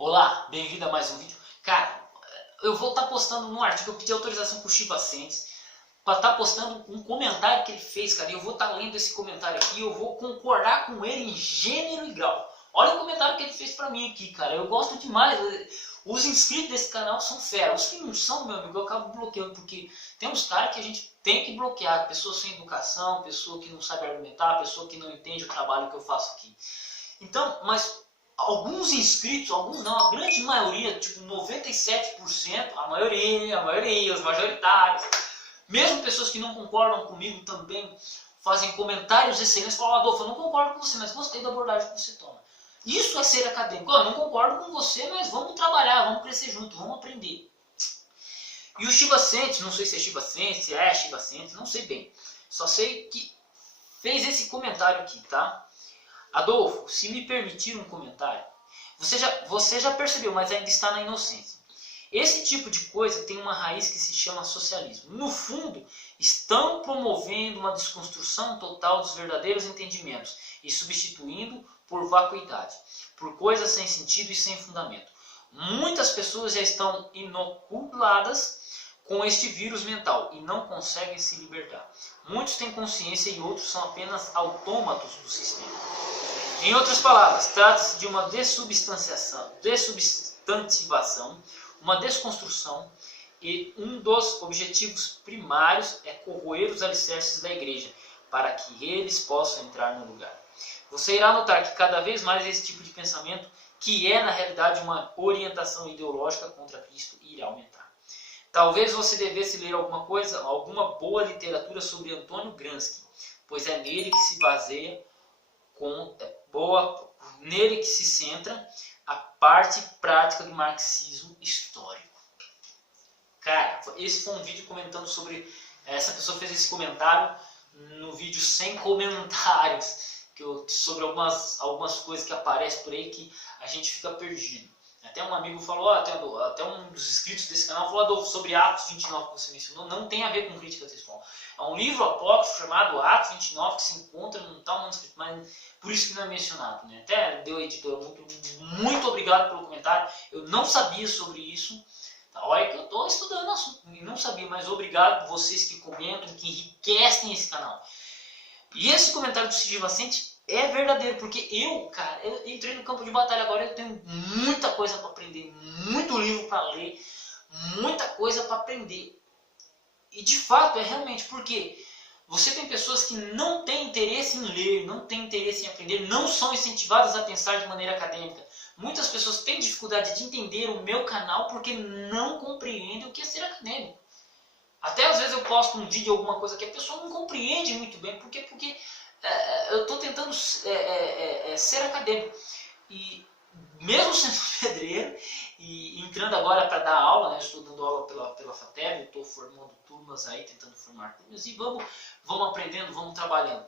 Olá, bem-vindo a mais um vídeo. Cara, eu vou estar postando no artigo, eu pedi autorização pro Chiva Sentes para estar postando um comentário que ele fez, cara. E eu vou estar lendo esse comentário aqui e eu vou concordar com ele em gênero e grau. Olha o comentário que ele fez para mim aqui, cara. Eu gosto demais. Os inscritos desse canal são fera. Os que não são, meu amigo, eu acabo bloqueando, porque tem uns caras que a gente tem que bloquear. Pessoas sem educação, pessoa que não sabe argumentar, pessoa que não entende o trabalho que eu faço aqui. Então, mas alguns inscritos, alguns não, a grande maioria, tipo 97%, a maioria, os majoritários, mesmo pessoas que não concordam comigo também fazem comentários excelentes, falam: Adolfo, eu não concordo com você, mas gostei da abordagem que você toma. Isso é ser acadêmico. Eu não concordo com você, mas vamos trabalhar, vamos crescer junto, vamos aprender. E o Chiva Sentes, não sei se é Chiva Sentes, se é Chiva Sentes, não sei bem. Só sei que fez esse comentário aqui, tá? Adolfo, se me permitir um comentário, você já percebeu, mas ainda está na inocência. Esse tipo de coisa tem uma raiz que se chama socialismo. No fundo, estão promovendo uma desconstrução total dos verdadeiros entendimentos e substituindo por vacuidade, por coisas sem sentido e sem fundamento. Muitas pessoas já estão inoculadas com este vírus mental e não conseguem se libertar. Muitos têm consciência e outros são apenas autômatos do sistema. Em outras palavras, trata-se de uma dessubstantivação, uma desconstrução, e um dos objetivos primários é corroer os alicerces da igreja, para que eles possam entrar no lugar. Você irá notar que cada vez mais esse tipo de pensamento, que é na realidade uma orientação ideológica contra Cristo, irá aumentar. Talvez você devesse ler alguma boa literatura sobre Antônio Gramsci, pois é nele que se baseia nele que se centra a parte prática do marxismo histórico. Cara, esse foi um vídeo comentando sobre... Essa pessoa fez esse comentário no vídeo sem comentários, sobre algumas coisas que aparecem por aí que a gente fica perdido. Até um amigo falou, até um dos inscritos desse canal falou: Adolfo, sobre Atos 29 que você mencionou, não tem a ver com crítica textual. É um livro apócrifo chamado Atos 29 que se encontra num tal manuscrito, mas por isso que não é mencionado, né? Até deu a editora, muito obrigado pelo comentário. Eu não sabia sobre isso. Olha que eu estou estudando o assunto e não sabia, mas obrigado a vocês que comentam, que enriquecem esse canal. E esse comentário do Chiva Sentes é verdadeiro, porque eu entrei no campo de batalha agora, eu tenho muita coisa para aprender, muito livro para ler, muita coisa para aprender. E de fato é realmente porque você tem pessoas que não têm interesse em ler, não têm interesse em aprender, não são incentivadas a pensar de maneira acadêmica. Muitas pessoas têm dificuldade de entender o meu canal porque não compreendem o que é ser acadêmico. Até às vezes eu posto um vídeo, alguma coisa que a pessoa não compreende muito bem, porque eu estou tentando ser acadêmico. E mesmo sendo pedreiro e entrando agora para dar aula, né, estou dando aula pela FATEB, estou formando turmas aí, tentando formar turmas, e vamos aprendendo, vamos trabalhando.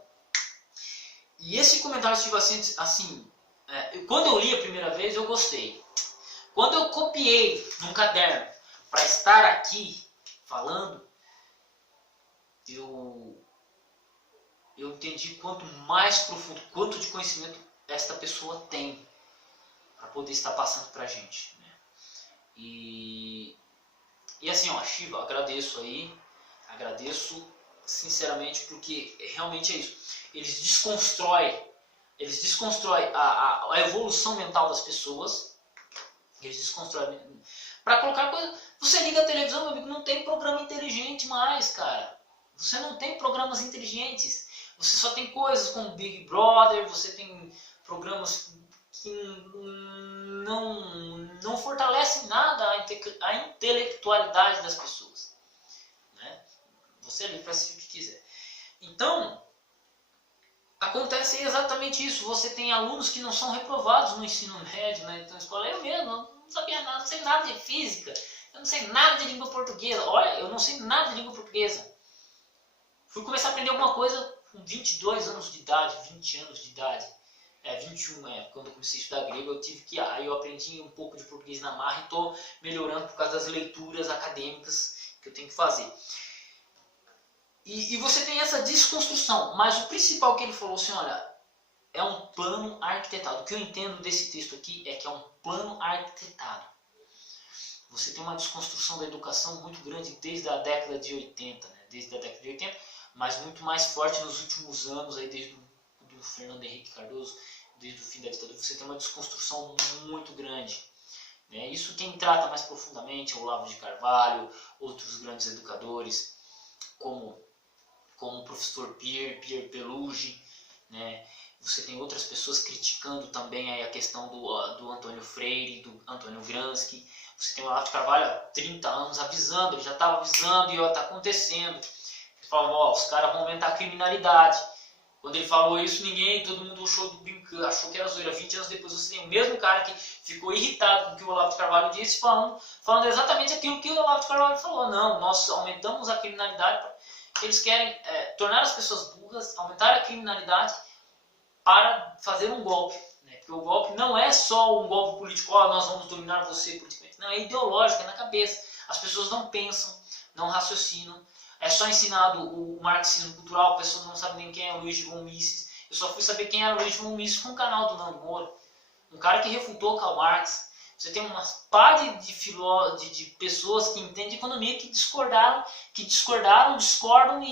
E esse comentário estive assim, quando eu li a primeira vez eu gostei. Quando eu copiei num caderno para estar aqui falando, eu entendi quanto mais profundo, quanto de conhecimento esta pessoa tem para poder estar passando para a gente, né? E assim, ó, Chiva, agradeço sinceramente, porque realmente é isso. Eles desconstroem a evolução mental das pessoas. Eles desconstroem para colocar coisa. Você liga a televisão, meu amigo, não tem programa inteligente mais, cara. Você não tem programas inteligentes. Você só tem coisas como Big Brother, você tem programas que não fortalecem nada a intelectualidade das pessoas, né? Você ali faz o que quiser. Então, acontece exatamente isso. Você tem alunos que não são reprovados no ensino médio, né? Então, na escola, eu mesmo não sabia nada, não sei nada de física, eu não sei nada de língua portuguesa. Olha, eu não sei nada de língua portuguesa. Fui começar a aprender alguma coisa com 22 anos de idade, 20 anos de idade. 21, quando eu comecei a estudar grego, aí eu aprendi um pouco de português na marra e estou melhorando por causa das leituras acadêmicas que eu tenho que fazer. E você tem essa desconstrução, mas o principal que ele falou assim, olha, é um plano arquitetado. O que eu entendo desse texto aqui é que é um plano arquitetado. Você tem uma desconstrução da educação muito grande desde a década de 80, né? Desde a década de 80, mas muito mais forte nos últimos anos, aí desde do Fernando Henrique Cardoso, desde o fim da ditadura. Você tem uma desconstrução muito grande. Né? Isso quem trata mais profundamente é o Olavo de Carvalho, outros grandes educadores, como o professor Pierre Pelugi, né? Você tem outras pessoas criticando também aí a questão do Antônio Freire, do Antônio Gramsci. Você tem o Olavo de Carvalho há 30 anos avisando, ele já estava avisando e está acontecendo. Ele falou, os caras vão aumentar a criminalidade. Quando ele falou isso, todo mundo achou que era zoeira. 20 anos depois você tem o mesmo cara que ficou irritado com o que o Olavo de Carvalho disse, falando exatamente aquilo que o Olavo de Carvalho falou. Não, nós aumentamos a criminalidade. Eles querem tornar as pessoas burras, aumentar a criminalidade para fazer um golpe. Né? Porque o golpe não é só um golpe político, nós vamos dominar você politicamente. Não, é ideológico, é na cabeça. As pessoas não pensam, não raciocinam. É só ensinado o marxismo cultural, as pessoas não sabem nem quem é o Luiz de von Mises. Eu só fui saber quem era o Luiz de von Mises com o canal do Nando Moura. Um cara que refutou Karl Marx. Você tem uma pá de pessoas que entendem de economia que discordam e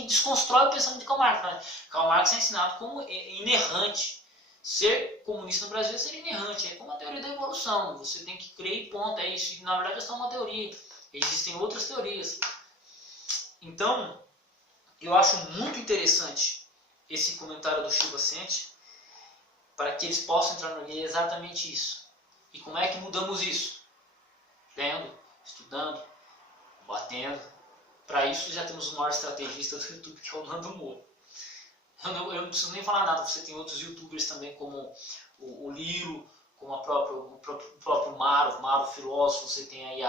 desconstroem o pensamento de Karl Marx. Né? Karl Marx é ensinado como inerrante. Ser comunista no Brasil é ser inerrante. É como a teoria da evolução. Você tem que crer e ponto. É isso. E, na verdade é só uma teoria. Existem outras teorias. Então, eu acho muito interessante esse comentário do Chico Assente para que eles possam entrar no guia exatamente isso. E como é que mudamos isso? Lendo, estudando, batendo. Para isso já temos o maior estrategista do YouTube, que é o Nando Moura. Eu não preciso nem falar nada, você tem outros youtubers também, como o Lilo, como o próprio Maro filósofo, você tem aí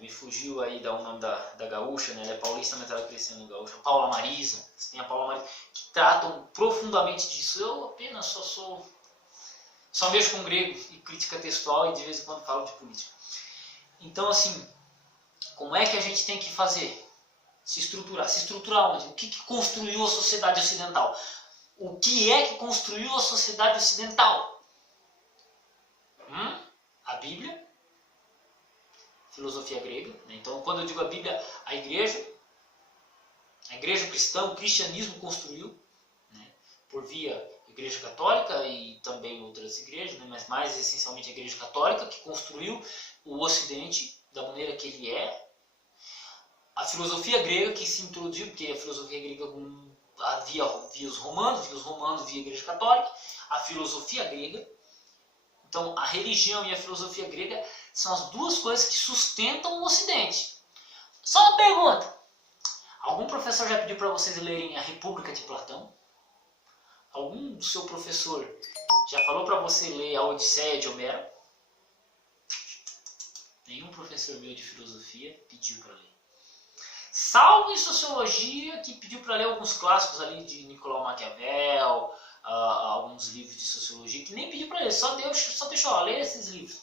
me fugiu aí o nome da gaúcha, né? Ela é paulista, mas ela cresceu no gaúcha. Paula Marisa, você tem a Paula Marisa, que tratam profundamente disso. Eu apenas só mexo com grego e crítica textual e de vez em quando falo de política. Então, assim, como é que a gente tem que fazer? Se estruturar. Se estruturar onde? O que construiu a sociedade ocidental? O que é que construiu a sociedade ocidental? A Bíblia, filosofia grega. Né? Então, quando eu digo a Bíblia, a igreja cristã, o cristianismo construiu, né? Por via igreja católica e também outras igrejas, né? Mas mais essencialmente a igreja católica, que construiu o Ocidente da maneira que ele é. A filosofia grega que se introduziu, porque a filosofia grega via os romanos via a igreja católica, a filosofia grega. Então, a religião e a filosofia grega são as duas coisas que sustentam o Ocidente. Só uma pergunta. Algum professor já pediu para vocês lerem A República de Platão? Algum do seu professor já falou para você ler A Odisseia de Homero? Nenhum professor meu de filosofia pediu para ler. Salvo em sociologia, que pediu para ler alguns clássicos ali de Nicolau Maquiavel, alguns livros de sociologia, que nem pediu para ler, só deixou, ler esses livros.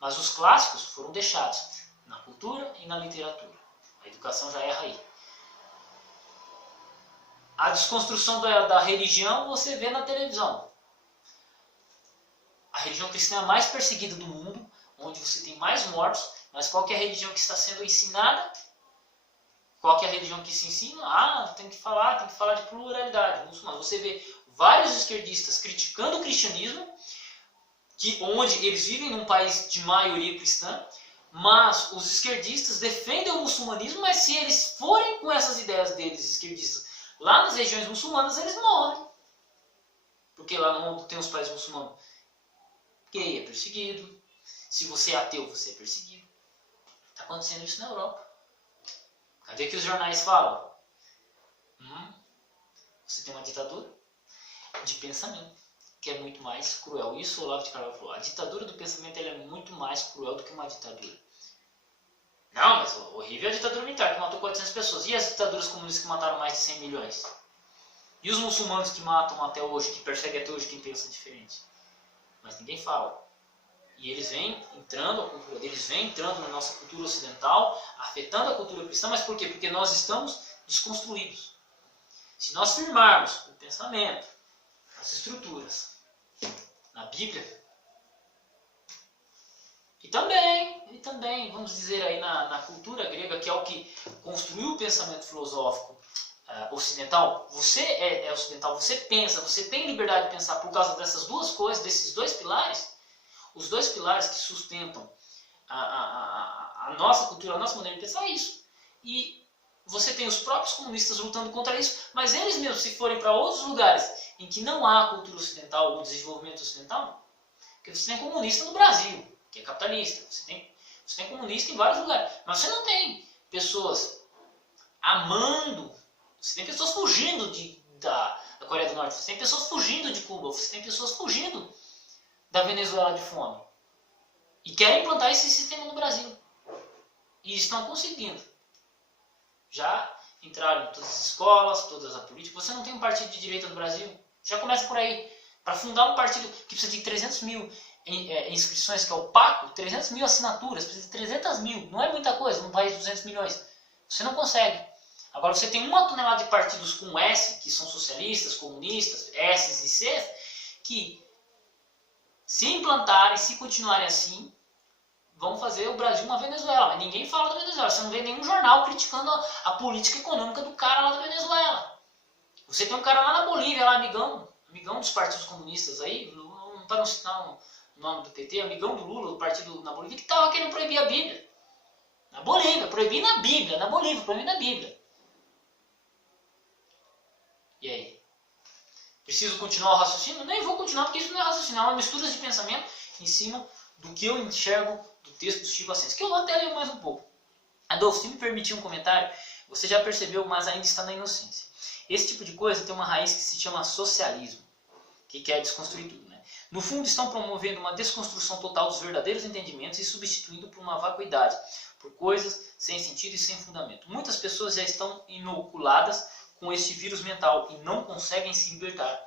Mas os clássicos foram deixados na cultura e na literatura. A educação já erra aí. A desconstrução da religião você vê na televisão. A religião cristã é a mais perseguida do mundo, onde você tem mais mortos, mas qual que é a religião que está sendo ensinada? Qual que é a religião que se ensina? Tem que falar de pluralidade muçulmana. Você vê vários esquerdistas criticando o cristianismo, onde eles vivem num país de maioria cristã, mas os esquerdistas defendem o muçulmanismo, mas se eles forem com essas ideias deles, esquerdistas, lá nas regiões muçulmanas, eles morrem. Porque lá no mundo tem os países muçulmanos. Gay é perseguido. Se você é ateu, você é perseguido. Está acontecendo isso na Europa. Cadê que os jornais falam? Você tem uma ditadura de pensamento, que é muito mais cruel. Isso o Olavo de Carvalho falou. A ditadura do pensamento ela é muito mais cruel do que uma ditadura. Não, mas horrível é a ditadura militar, que matou 400 pessoas. E as ditaduras comunistas que mataram mais de 100 milhões? E os muçulmanos que matam até hoje, que perseguem até hoje quem pensa diferente? Mas ninguém fala. E eles vêm entrando, a cultura deles vem entrando na nossa cultura ocidental, afetando a cultura cristã. Mas por quê? Porque nós estamos desconstruídos. Se nós firmarmos o pensamento, as estruturas, na Bíblia, e também, vamos dizer aí na cultura grega, que é o que construiu o pensamento filosófico ocidental, você é ocidental, você pensa, você tem liberdade de pensar por causa dessas duas coisas, desses dois pilares, os dois pilares que sustentam a nossa cultura, a nossa maneira de pensar é isso. E você tem os próprios comunistas lutando contra isso, mas eles mesmos, se forem para outros lugares em que não há cultura ocidental ou desenvolvimento ocidental, porque você tem comunista no Brasil, que é capitalista, você tem comunista em vários lugares, mas você não tem pessoas amando, você tem pessoas fugindo da Coreia do Norte, você tem pessoas fugindo de Cuba, você tem pessoas fugindo da Venezuela de fome, e querem implantar esse sistema no Brasil, e estão conseguindo. Já entraram em todas as escolas, todas as políticas. Você não tem um partido de direita no Brasil? Já começa por aí. Para fundar um partido que precisa de 300 mil inscrições, que é opaco, 300 mil assinaturas, precisa de 300 mil. Não é muita coisa num país de 200 milhões. Você não consegue. Agora você tem 1 tonelada de partidos com S, que são socialistas, comunistas, S e C, que se implantarem, se continuarem assim, vão fazer o Brasil uma Venezuela. Mas ninguém fala da Venezuela. Você não vê nenhum jornal criticando a política econômica do cara lá da Venezuela. Você tem um cara lá na Bolívia, lá, amigão dos partidos comunistas aí, para não citar o nome do PT, amigão do Lula, do partido na Bolívia, que estava querendo proibir a Bíblia. Na Bolívia, proibir na Bíblia. Na Bolívia, proibir na Bíblia. E aí? Preciso continuar o raciocínio? Nem vou continuar, porque isso não é raciocínio, é uma mistura de pensamento em cima do que eu enxergo do texto do Chico Assis, que eu até leio mais um pouco. Adolfo, se me permitir um comentário, você já percebeu, mas ainda está na inocência. Esse tipo de coisa tem uma raiz que se chama socialismo, que quer desconstruir tudo. Né? No fundo, estão promovendo uma desconstrução total dos verdadeiros entendimentos e substituindo por uma vacuidade, por coisas sem sentido e sem fundamento. Muitas pessoas já estão inoculadas com este vírus mental e não conseguem se libertar.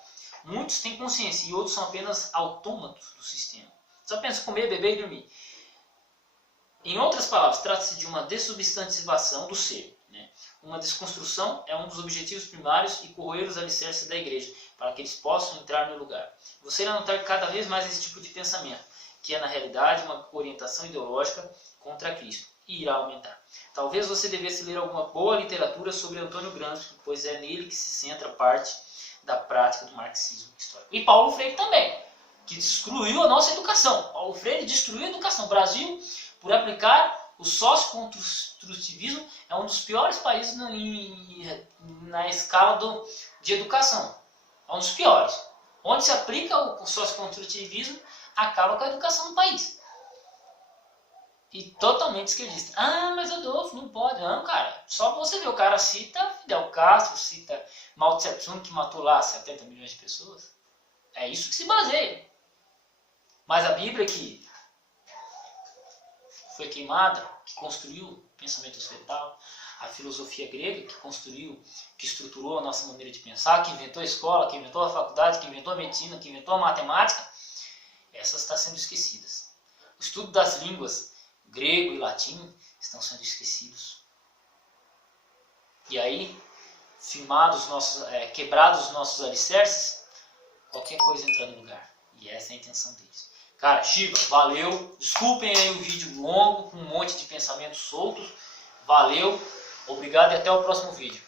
Muitos têm consciência e outros são apenas autômatos do sistema. Só pensa em comer, beber e dormir. Em outras palavras, trata-se de uma dessubstantivação do ser. Né? Uma desconstrução é um dos objetivos primários e corroer os alicerces da igreja, para que eles possam entrar no lugar. Você irá notar cada vez mais esse tipo de pensamento, que é na realidade uma orientação ideológica contra Cristo, e irá aumentar. Talvez você devesse ler alguma boa literatura sobre Antônio Gramsci, pois é nele que se centra parte da prática do marxismo histórico. E Paulo Freire também, que destruiu a nossa educação. Paulo Freire destruiu a educação. O Brasil, por aplicar o socioconstrutivismo, é um dos piores países na escala de educação. É um dos piores. Onde se aplica o socioconstrutivismo, acaba com a educação do país. E totalmente esquerdista. Ah, mas Adolfo, não pode. Não, cara. Só você ver, o cara cita Fidel Castro, cita Mao Tse Tung, que matou lá 70 milhões de pessoas. É isso que se baseia. Mas a Bíblia que foi queimada, que construiu o pensamento ocidental, a filosofia grega que construiu, que estruturou a nossa maneira de pensar, que inventou a escola, que inventou a faculdade, que inventou a medicina, que inventou a matemática, essas estão sendo esquecidas. O estudo das línguas grego e latim estão sendo esquecidos. E aí, quebrados os nossos alicerces, qualquer coisa entra no lugar. E essa é a intenção deles. Cara, Shiva, valeu. Desculpem aí o vídeo longo, com um monte de pensamentos soltos. Valeu, obrigado e até o próximo vídeo.